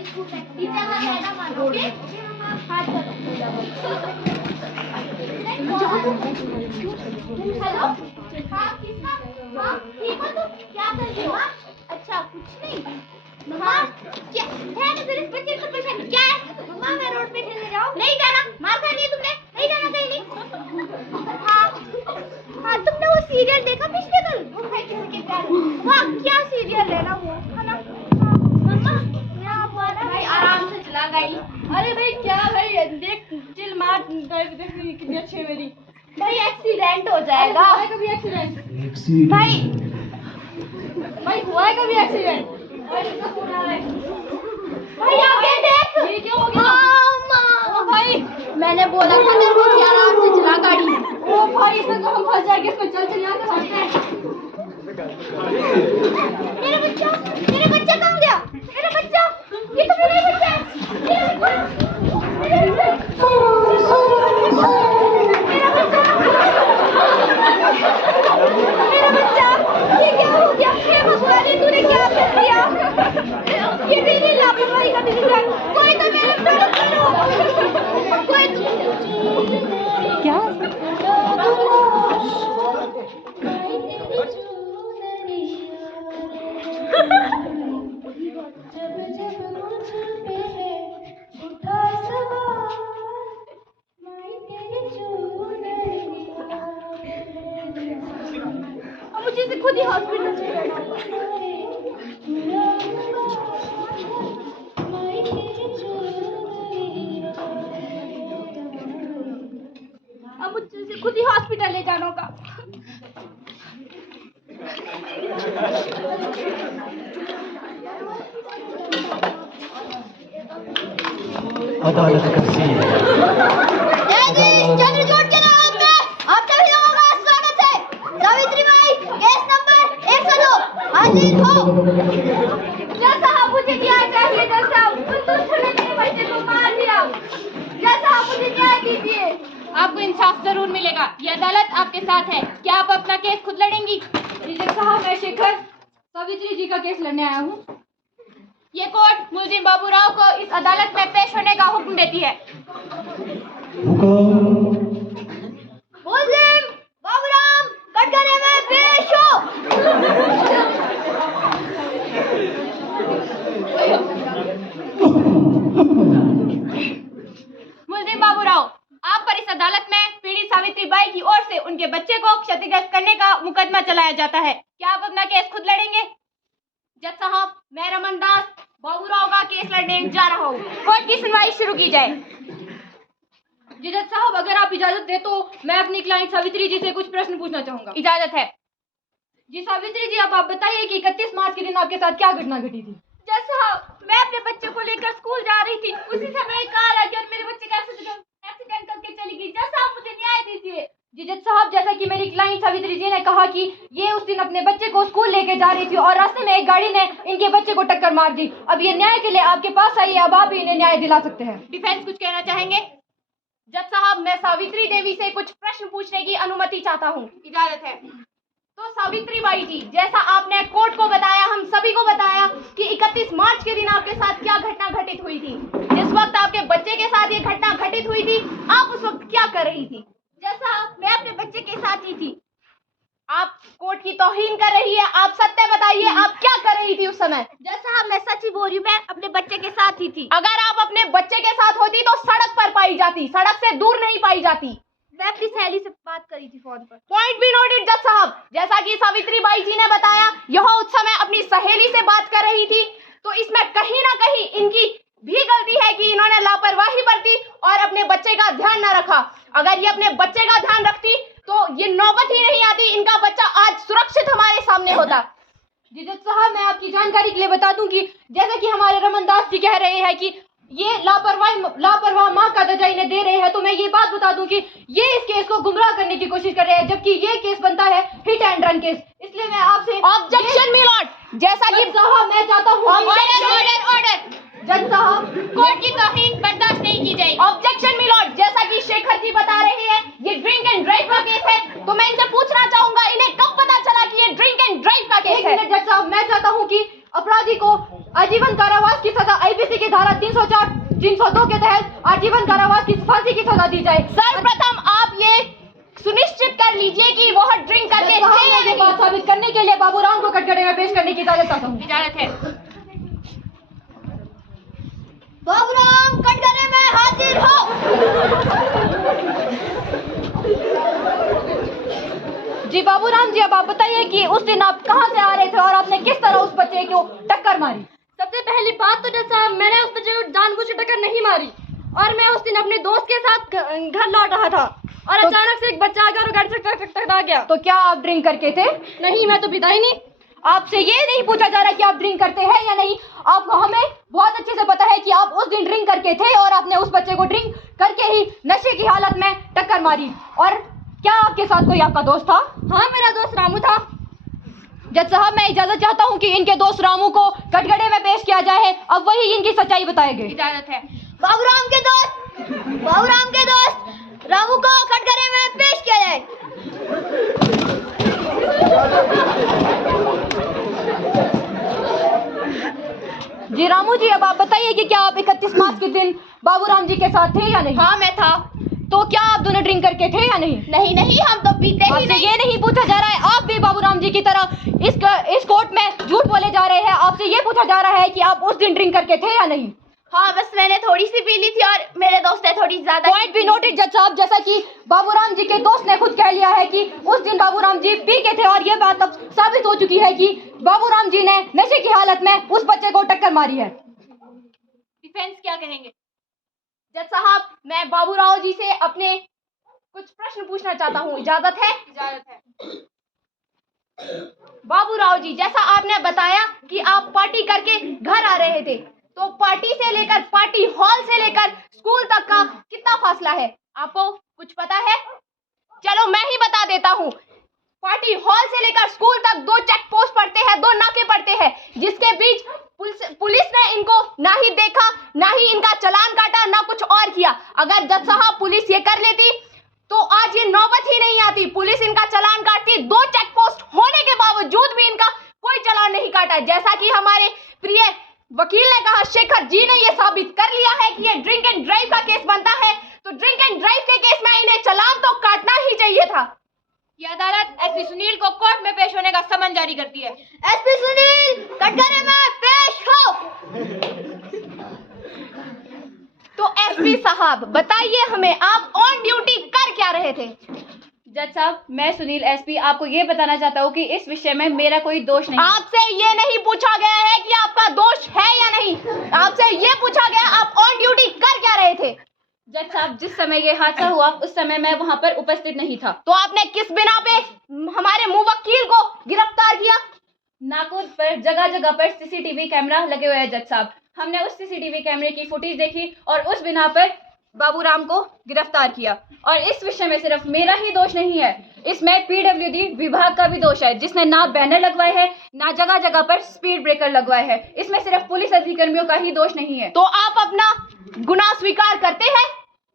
Teacher का कहना मानोगे? हाथ करो। हेलो, हाँ किसका? हाँ ठीक हो तुम? क्या कर रहे हो? अच्छा कुछ नहीं। मम्मा क्या है? मुझे इस बच्चे को परेशानी क्या है? मम्मा मैं रोड पे खेलने जाऊँ? नहीं जाना। मार खानी है तुमने? नहीं जाना कहीं नहीं। हाँ तुमने वो सीरियल देखा पिछले कल? वो है किसी के प्यार में। वाह क्या सीरियल है ना वो, है ना? मम्मा भाई आराम से चला गई। अरे भाई क्या भाई देख चिल मार देख कितनी अच्छी है मेरी। भाई एक्सीडेंट हो जाएगा। हुआ है कभी एक्सीडेंट? भाई भाई हुआ है कभी एक्सीडेंट? भाई आगे देख। ये क्या हो गया? ओ भाई मैंने बोला था तेरे को कि आराम से चला गाड़ी। ओ भाई इसमें तो हम फंस जाएंगे, इसमें चल चल यहाँ से भागते हैं। मेरा बच्चा कहाँ गया? मेरा बच्चा, ये तो मेरा बच्चा है। मेरा बच्चा, ये क्या हो गया? हे भगवान तूने क्या कर दिया? ये मेरी लापरवाही का नतीजा। कोई तो मेरी मदद करो। कोई क्या? मुझे इसे खुद ही हॉस्पिटल ले जाना होगा। अब मुझे इसे खुद ही हॉस्पिटल ले जाना होगा। अदालत का सीन चंद्रचूड़ के नाम पे आप सभी लोगों का स्वागत है। सावित्री बाई केस नंबर 102 हाजिर हो। जज साहब मुझे न्याय चाहिए। जज साहब ने मेरे बच्चे को मार दिया। जज साहब मुझे न्याय दीजिए। आपको इंसाफ जरूर मिलेगा। ये अदालत आपके साथ है। क्या आप अपना केस खुद लड़ेंगी? जज साहब मैं शेखर सावित्री जी का केस लड़ने आया हूँ। ये कोर्ट मुलजिम बाबूराव को इस अदालत में पेश होने का हुक्म देती है। मुलजिम बाबूराव कटघरे में पेश हो। मुलजिम बाबूराव, आप पर इस अदालत में पीड़ित सावित्री बाई की ओर से उनके बच्चे को क्षतिग्रस्त करने का मुकदमा चलाया जाता है। क्या आप अपना केस खुद लड़ेंगे? जज साहब मैं रमन दास बाबूराव का केस लड़ने जा रहा हूँ। कोर्ट की सुनवाई शुरू की जाए। जी जज साहब अगर आप इजाजत दे तो मैं अपनी क्लाइंट सावित्री जी से कुछ प्रश्न पूछना चाहूंगा। इजाजत है। जी सावित्री जी आप बताइए कि 31 मार्च के दिन आपके साथ क्या घटना घटी थी? जज साहब मैं अपने बच्चे को लेकर स्कूल जा रही थी। उसी समय कार आ गई और मेरे बच्चे का एक्सीडेंट करके चली गई। जज साहब मुझे न्याय दीजिए। जी जज साहब जैसा कि मेरी क्लाइंट सावित्री जी ने कहा कि ये उस दिन अपने बच्चे को स्कूल लेके जा रही थी और रास्ते में एक गाड़ी ने इनके बच्चे को टक्कर मार दी। अब ये न्याय के लिए आपके पास आई है। अब आप इन्हें न्याय दिला सकते हैं। डिफेंस कुछ कहना चाहेंगे? जज साहब मैं सावित्री देवी से कुछ प्रश्न पूछने की अनुमति चाहता हूँ। इजाजत है। तो सावित्री बाई जी जैसा आपने कोर्ट को बताया, हम सभी को बताया कि 31 मार्च के दिन आपके साथ क्या घटना घटित हुई थी। जिस वक्त आपके बच्चे के साथ ये घटना घटित हुई थी आप उस वक्त क्या कर रही थी? जज साहब मैं अपने बच्चे के साथ ही थी। आप कोर्ट की तौहीन कर रही है। आप सत्य बताइए आप क्या कर रही थी उस समय? जज साहब मैं सच ही बोल रही हूँ, मैं अपने बच्चे के साथ ही थी। अगर आप अपने बच्चे के साथ होती तो सड़क पर पाई जाती, सड़क से दूर नहीं पाई जाती। मैं अपनी सहेली से बात करी थी फोन पर। पॉइंट बी नोटेड जज साहब। जैसा कि सावित्री बाई जी ने बताया यह उस समय अपनी सहेली से बात कर रही थी, तो इसमें कहीं ना कहीं इनकी भी गलती है कि इन्होंने लापरवाही बरती और अपने बच्चे का ध्यान न रखा। अगर ये अपने बच्चे का ध्यान रखती तो ये नौबत ही नहीं आती, इनका बच्चा आज सुरक्षित हमारे सामने होता। जी जज साहब मैं आपकी जानकारी के लिए बता दूं कि जैसा कि हमारे रमन दास जी कह रहे हैं कि ये लापरवाह माँ का दर्जा इन्हें दे रहे हैं, तो मैं ये बात बता दूं कि ये इस केस को गुमराह करने की कोशिश कर रहे हैं, जबकि ये केस बनता है हिट एंड रन केस। इसलिए मैं आपसे ऑब्जेक्शन मी लॉर्ड। जैसा कि साहब मैं चाहता हूँ ऑर्डर। जज साहब कोर्ट की तौहीन बर्दाश्त नहीं की जाएगी। Objection my Lord. जैसा कि शेखर जी बता रहे हैं ये ड्रिंक एंड ड्राइव का केस है, तो मैं इनसे पूछना चाहूंगा इन्हें कब पता चला कि ये ड्रिंक एंड ड्राइव का केस है? जज साहब मैं चाहता हूँ कि अपराधी को आजीवन कारावास की सजा आईपीसी की धारा 304 302 के तहत आजीवन कारावास की फांसी की सजा दी जाए। सर्वप्रथम आप ये सुनिश्चित कर लीजिए कि वह ड्रिंक करके थे या ये नहीं। बात साबित करने के लिए बाबूराम को कटघरे में पेश करने की इजाजत चाहता हूँ। इजाजत है। बाबूराम कटघरे में हाजिर हो। जी बाबूराम जी, अब आप बताइए कि उस दिन आप कहाँ से आ रहे थे और आपने किस तरह उस बच्चे को टक्कर मारी? सबसे पहली बात तो जैसा मैंने उस बच्चे को जानबूझ के टक्कर नहीं मारी और मैं उस दिन अपने दोस्त के साथ घर लौट रहा था और अचानक से एक बच्चा आ गया और गाड़ी से टकरा गया। तो क्या आप ड्रिंक करके थे? नहीं, मैं तो पिता ही नहीं। आपसे ये नहीं पूछा जा रहा कि आप ड्रिंक करते हैं या नहीं। आपको हमें बहुत अच्छे से पता है कि आप उस दिन ड्रिंक करके थे और आपने उस बच्चे को ड्रिंक करके ही नशे की हालत में टक्कर मारी। और क्या आपके साथ कोई आपका दोस्त था? हाँ, मेरा दोस्त रामू था। जज साहब, मैं इजाजत चाहता हूँ कि इनके दोस्त रामू को कटघरे में पेश किया जाए। अब वही इनकी सच्चाई बताएंगे। इजाजत है। बाबूराम के दोस्त रामू को कटघरे में पेश किया जाए। जी रामू जी, अब आप बताइए कि क्या आप 31 मार्च के दिन बाबूराम जी के साथ थे या नहीं? हाँ, मैं था। तो क्या आप दोनों ड्रिंक करके थे या नहीं? नहीं नहीं, हम तो पीते ही आपसे नहीं। ये नहीं पूछा जा रहा है, आप भी बाबूराम जी की तरह इस कोर्ट में झूठ बोले जा रहे हैं। आपसे ये पूछा जा रहा है कि आप उस दिन ड्रिंक करके थे या नहीं? हाँ, बस मैंने थोड़ी सी पी ली थी और मेरे दोस्त ने थोड़ी ज्यादा। पॉइंट बी नोटेड जज साहब, जैसा कि बाबूराम जी के दोस्त ने खुद कह लिया है कि उस दिन बाबूराम जी पी के थे और ये बात अब साबित हो चुकी है कि बाबूराम जी ने नशे की हालत में उस बच्चे को टक्कर मारी है। डिफेंस क्या कहेंगे? जज साहब, मैं बाबूराव जी से अपने कुछ प्रश्न पूछना चाहता हूँ, इजाजत है? इजाजत है। बाबूराव जी, जैसा आपने बताया कि आप पार्टी करके घर आ रहे थे, तो पार्टी से लेकर पार्टी हॉल से लेकर स्कूल तक का कितना फासला है, आपको कुछ पता है? चलो मैं ही बता देता हूँ। पार्टी हॉल से लेकर स्कूल तक 2 चेक पोस्ट पड़ते हैं, 2 नाके पड़ते हैं, जिसके बीच पुलिस ने इनको ना ही देखा, ना ही इनका चालान काटा, ना कुछ और किया। अगर जज साहब पुलिस ये कर लेती तो आज ये नौबत ही नहीं आती। पुलिस इनका चालान काटती। 2 चेक पोस्ट होने के बावजूद भी इनका कोई चालान नहीं काटा। जैसा कि हमारे प्रिय वकील ने कहा, शेखर जी ने ये साबित कर लिया है कि ये ड्रिंक एंड ड्राइव का केस बनता है, तो ड्रिंक एंड ड्राइव के केस में इन्हें चालान तो काटना ही चाहिए था। ये अदालत एसपी सुनील को कोर्ट में पेश होने का समन जारी करती है। एसपी सुनील, कटघरे में पेश हो। तो एसपी साहब बताइए हमें, आप ऑन ड्यूटी कर क्या रहे थे? जज साहब, मैं सुनील एसपी आपको ये बताना चाहता हूँ कि इस विषय में मेरा कोई दोष नहीं। आपसे ये नहीं पूछा गया है कि आपका दोष है या नहीं, आपसे ये पूछा गया आप ऑन ड्यूटी कर क्या रहे थे? जज साहब, जिस समय ये हादसा हुआ उस समय मैं वहाँ पर उपस्थित नहीं था। तो आपने किस बिना पे हमारे मुवक्किल को गिरफ्तार किया? नाकों पर जगह जगह पर सीसीटीवी कैमरा लगे हुए हैं जज साहब। हमने उस सीसीटीवी कैमरे की फुटेज देखी और उस बिना पर बाबूराम को गिरफ्तार किया। और इस विषय में सिर्फ मेरा ही दोष नहीं है, इसमें पीडब्ल्यूडी विभाग का भी दोष है, जिसने ना बैनर लगवाए हैं, ना जगह जगह पर स्पीड ब्रेकर लगवाए हैं। इसमें सिर्फ पुलिस अधिकारियों का ही दोष नहीं है। तो आप अपना गुनाह स्वीकार करते हैं?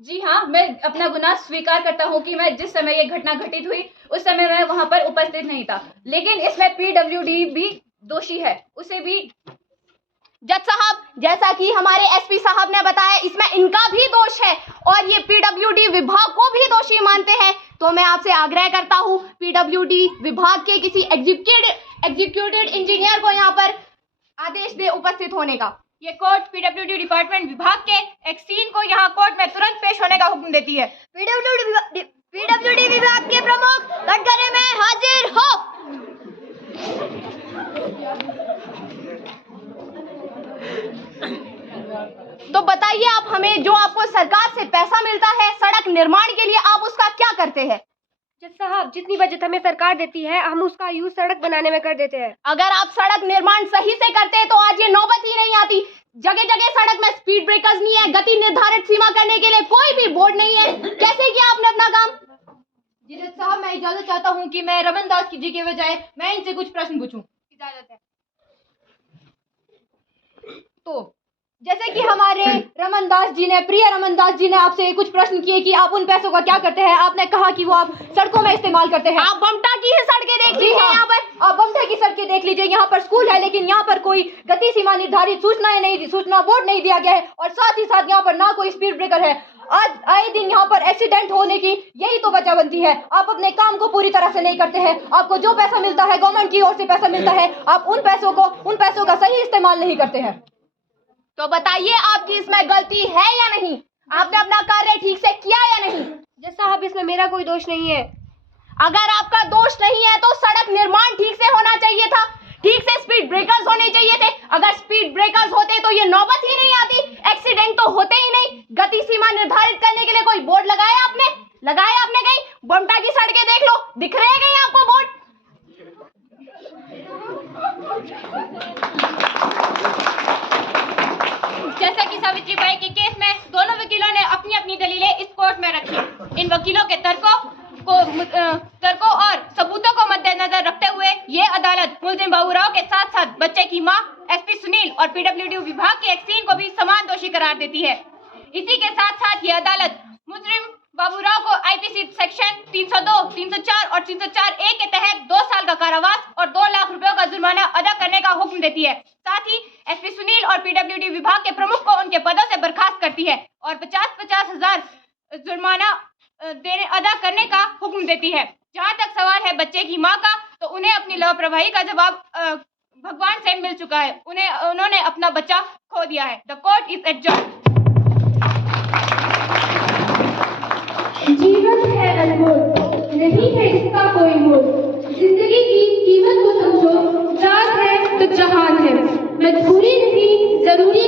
जी हाँ, मैं अपना गुनाह स्वीकार करता हूँ कि मैं जिस समय ये घटना घटित हुई उस समय मैं वहाँ पर उपस्थित नहीं था, लेकिन इसमें पीडब्ल्यूडी भी दोषी है, उसे भी। जज साहब, जैसा कि हमारे एसपी साहब ने बताया, इसमें इनका भी दोष है और ये पीडब्ल्यूडी विभाग को भी दोषी मानते हैं। तो मैं आपसे आग्रह करता हूँ, पीडब्ल्यूडी विभाग के किसी एग्जीक्यूटिव इंजीनियर को यहाँ पर आदेश दे उपस्थित होने का। ये कोर्ट पीडब्ल्यूडी डिपार्टमेंट विभाग के एक सीन को यहाँ कोर्ट में तुरंत पेश होने का हुक्म देती है। पीडब्ल्यूडी विभाग के प्रमुख कटघरे में हाजिर हो। तो बताइए आप हमें, जो आपको सरकार से पैसा मिलता है सड़क निर्माण के लिए, आप उसका क्या करते हैं? जज साहब, जितनी बचत हमें सरकार देती है हम उसका यूज सड़क बनाने में कर देते हैं। अगर आप सड़क निर्माण सही से करते तो आज ये नौबत ही नहीं आती। जगह जगह सड़क में स्पीड ब्रेकर्स नहीं है, गति निर्धारित सीमा करने के लिए कोई भी बोर्ड नहीं है। कैसे किया आपने अपना काम? जी जज साहब, मैं इजाजत चाहता हूँ कि मैं रमन दास जी के बजाय मैं इनसे कुछ प्रश्न पूछूं। इजाजत है। तो जैसे कि हमारे रमन दास जी ने, प्रिय रमन दास जी ने आपसे कुछ प्रश्न किए कि आप उन पैसों का क्या करते हैं। आपने कहा कि वो आप सड़कों में इस्तेमाल करते हैं। आप बमटा की ही सड़कें देख जी लीजिए हाँ, यहाँ पर। आप बमटा की सड़कें देख लीजिए। यहाँ पर स्कूल है लेकिन यहाँ पर कोई गति सीमा निर्धारित सूचना बोर्ड नहीं दिया गया है, और साथ ही साथ यहाँ पर ना कोई स्पीड ब्रेकर है। आज आए दिन यहाँ पर एक्सीडेंट होने की यही तो वजह बनती है। आप अपने काम को पूरी तरह से नहीं करते हैं। आपको जो पैसा मिलता है, गवर्नमेंट की ओर से पैसा मिलता है, आप उन पैसों का सही इस्तेमाल नहीं करते हैं। तो बताइए आपकी इसमें गलती है या नहीं? आपने अपना कार्य ठीक से किया या नहीं? जज साहब, इसमें मेरा कोई दोष नहीं है। अगर आपका दोष नहीं है तो सड़क निर्माण ठीक से होना चाहिए था, ठीक से स्पीड ब्रेकर्स होने चाहिए थे। अगर स्पीड ब्रेकर्स होते तो ये नौबत ही नहीं आती, एक्सीडेंट तो होते ही नहीं। गति सीमा निर्धारित करने के लिए कोई बोर्ड लगाया आपने कहीं? बमटा की सड़कें देख लो, दिख रहे हैं कहीं आपको बोर्ड? जैसा कि सावित्री बाई के केस में दोनों वकीलों ने अपनी अपनी दलीलें इस कोर्ट में रखी। इन वकीलों के तर्कों और सबूतों को मद्देनजर रखते हुए ये अदालत मुलजिम बाबूराव के साथ साथ बच्चे की मां, एसपी सुनील और पीडब्ल्यूडी विभाग के एक सीन को भी समान दोषी करार देती है। इसी के साथ साथ ये अदालत मुजरिम बाबूराव को आईपीसी सेक्शन 302, 304 और 304A के तहत 2 साल का कारावास और 2 लाख रुपयों का जुर्माना अदा करने का हुक्म देती है। साथ ही एसपी सुनील और पीडब्ल्यूडी विभाग के प्रमुख को उनके पदों से बर्खास्त करती है और 50-50 हजार जुर्माना अदा करने का हुक्म देती है। जहां तक सवाल है बच्चे की मां का, तो उन्हें अपनी लापरवाही का जवाब भगवान से मिल चुका है। उन्होंने अपना बच्चा खो दिया है। The court is adjourned. जीवन है अनमोल, नहीं है इसका कोई मोल। जिंदगी की कीमत को समझो, रात है तो जहान है। मजबूरी नहीं, जरूरी